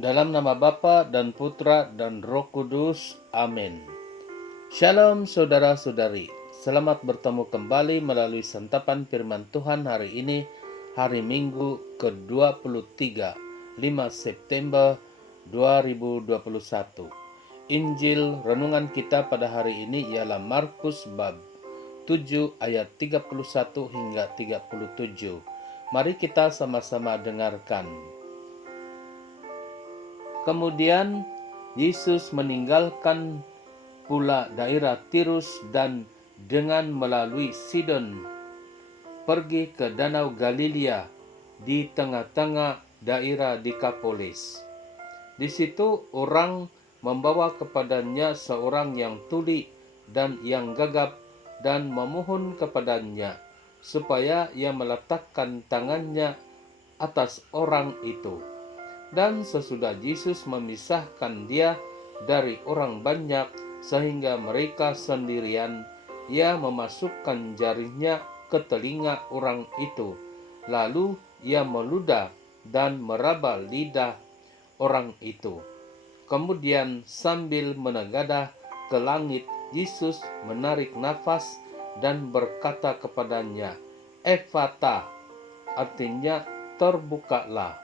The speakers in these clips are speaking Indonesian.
Dalam nama Bapa dan Putra dan Roh Kudus. Amin. Shalom saudara-saudari. Selamat bertemu kembali melalui santapan firman Tuhan hari ini, hari Minggu ke-23, 5 September 2021. Injil renungan kita pada hari ini ialah Markus bab 7 ayat 31 hingga 37. Mari kita sama-sama dengarkan. Kemudian Yesus meninggalkan pula daerah Tirus dan dengan melalui Sidon pergi ke Danau Galilea di tengah-tengah daerah Dekapolis. Di situ orang membawa kepadanya seorang yang tuli dan yang gagap dan memohon kepadanya supaya ia meletakkan tangannya atas orang itu. Dan sesudah Yesus memisahkan dia dari orang banyak sehingga mereka sendirian, ia memasukkan jarinya ke telinga orang itu. Lalu ia meludah dan meraba lidah orang itu. Kemudian sambil menegadah ke langit, Yesus menarik nafas dan berkata kepadanya, "Ephata," artinya terbukalah.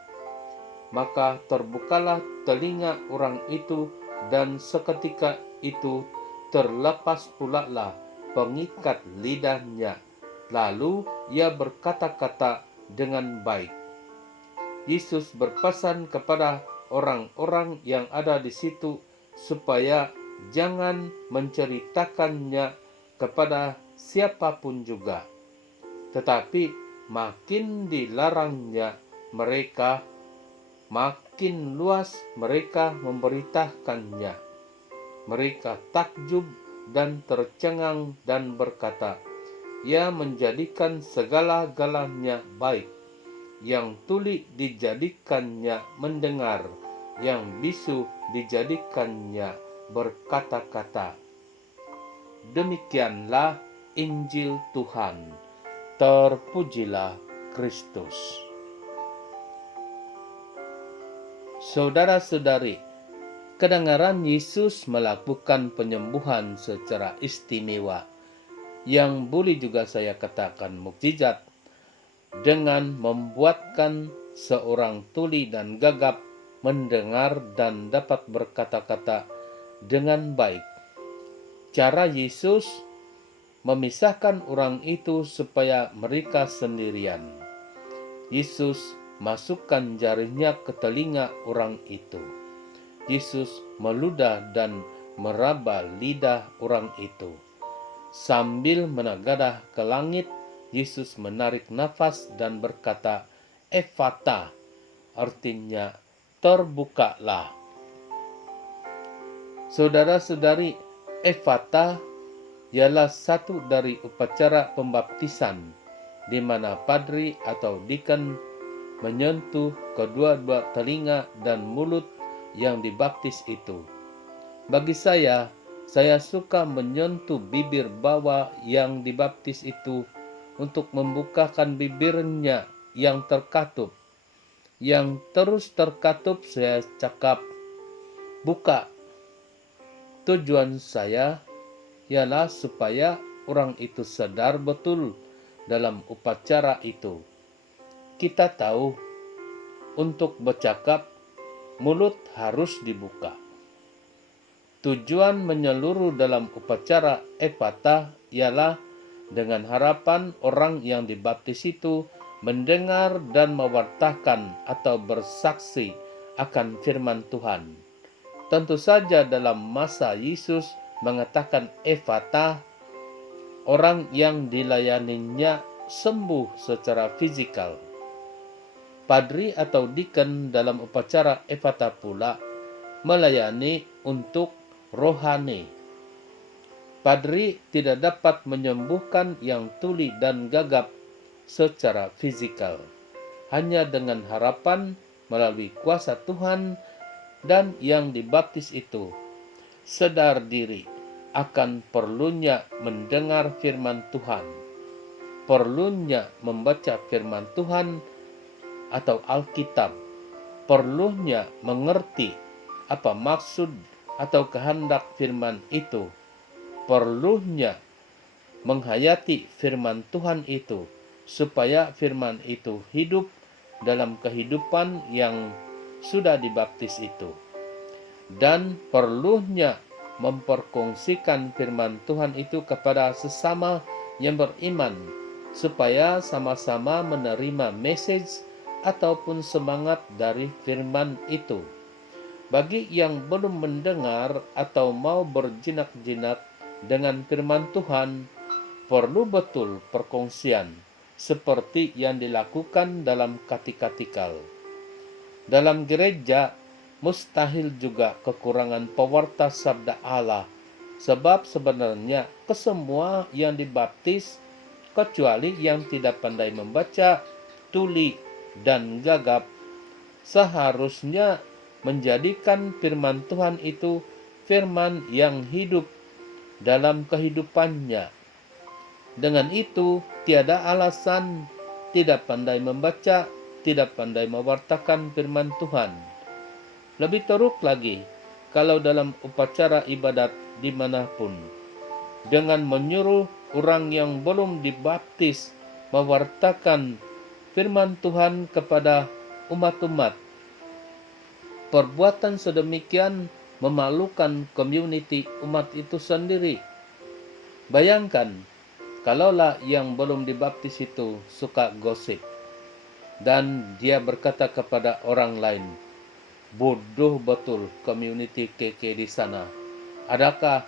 Maka terbukalah telinga orang itu, dan seketika itu terlepas pula lah pengikat lidahnya. Lalu ia berkata-kata dengan baik. Yesus berpesan kepada orang-orang yang ada di situ supaya jangan menceritakannya kepada siapapun juga. Tetapi makin dilarangnya mereka, makin luas mereka memberitakannya. Mereka takjub dan tercengang dan berkata, "Ia menjadikan segala-galanya baik. Yang tuli dijadikannya mendengar, yang bisu dijadikannya berkata-kata." Demikianlah Injil Tuhan. Terpujilah Kristus. Saudara-saudari, kedengaran Yesus melakukan penyembuhan secara istimewa, yang boleh juga saya katakan mukjizat, dengan membuatkan seorang tuli dan gagap mendengar dan dapat berkata-kata dengan baik. Cara Yesus memisahkan orang itu supaya mereka sendirian. Yesus masukkan jarinya ke telinga orang itu. Yesus meludah dan meraba lidah orang itu. Sambil menegadah ke langit, Yesus menarik nafas dan berkata, "Ephata," artinya terbukalah. Saudara-saudari, Ephata ialah satu dari upacara pembaptisan di mana padri atau deacon menyentuh kedua-dua telinga dan mulut yang dibaptis itu. Bagi saya suka menyentuh bibir bawah yang dibaptis itu untuk membukakan bibirnya yang terkatup. Yang terus terkatup saya cakap, "Buka." Tujuan saya ialah supaya orang itu sadar betul dalam upacara itu. Kita tahu untuk bercakap mulut harus dibuka. Tujuan menyeluruh dalam upacara Ephata ialah dengan harapan orang yang dibaptis itu mendengar dan mewartakan atau bersaksi akan firman Tuhan. Tentu saja dalam masa Yesus mengatakan Ephata, orang yang dilayaninya sembuh secara fisikal. Padri atau deacon dalam upacara Ephata pula melayani untuk rohani. Padri tidak dapat menyembuhkan yang tuli dan gagap secara fisikal, hanya dengan harapan melalui kuasa Tuhan, dan yang dibaptis itu sadar diri akan perlunya mendengar firman Tuhan, perlunya membaca firman Tuhan atau Alkitab, perlunya mengerti apa maksud atau kehendak firman itu, perlunya menghayati firman Tuhan itu, supaya firman itu hidup dalam kehidupan yang sudah dibaptis itu. Dan perlunya memperkongsikan firman Tuhan itu kepada sesama yang beriman, supaya sama-sama menerima message ataupun semangat dari firman itu. Bagi yang belum mendengar atau mau berjinak-jinak dengan firman Tuhan, perlu betul perkongsian seperti yang dilakukan dalam katikatikal. Dalam gereja, mustahil juga kekurangan pewarta sabda Allah, sebab sebenarnya kesemua yang dibaptis, kecuali yang tidak pandai membaca, tuli, dan gagap, seharusnya menjadikan firman Tuhan itu firman yang hidup dalam kehidupannya. Dengan itu, tiada alasan tidak pandai membaca, tidak pandai mewartakan firman Tuhan. Lebih teruk lagi, kalau dalam upacara ibadat dimanapun, dengan menyuruh orang yang belum dibaptis mewartakan firman Tuhan kepada umat-umat, perbuatan sedemikian memalukan community umat itu sendiri. Bayangkan, kalaulah yang belum dibaptis itu suka gosip, dan dia berkata kepada orang lain, bodoh betul community KK di sana. Adakah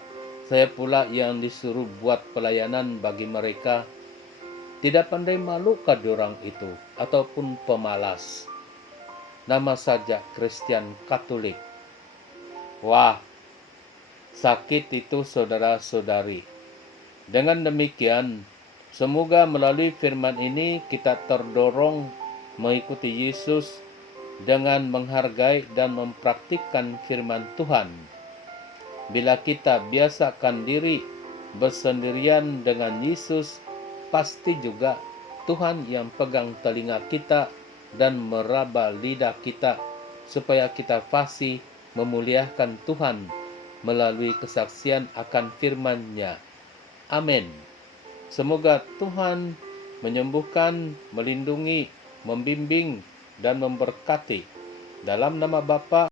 saya pula yang disuruh buat pelayanan bagi mereka? Tidak pandai malukah diorang itu, ataupun pemalas? Nama saja Kristen Katolik. Wah, sakit itu saudara-saudari. Dengan demikian, semoga melalui firman ini kita terdorong mengikuti Yesus dengan menghargai dan mempraktikkan firman Tuhan. Bila kita biasakan diri bersendirian dengan Yesus, pasti juga Tuhan yang pegang telinga kita dan meraba lidah kita, supaya kita fasih memuliakan Tuhan melalui kesaksian akan firman-Nya. Amin. Semoga Tuhan menyembuhkan, melindungi, membimbing, dan memberkati. Dalam nama Bapa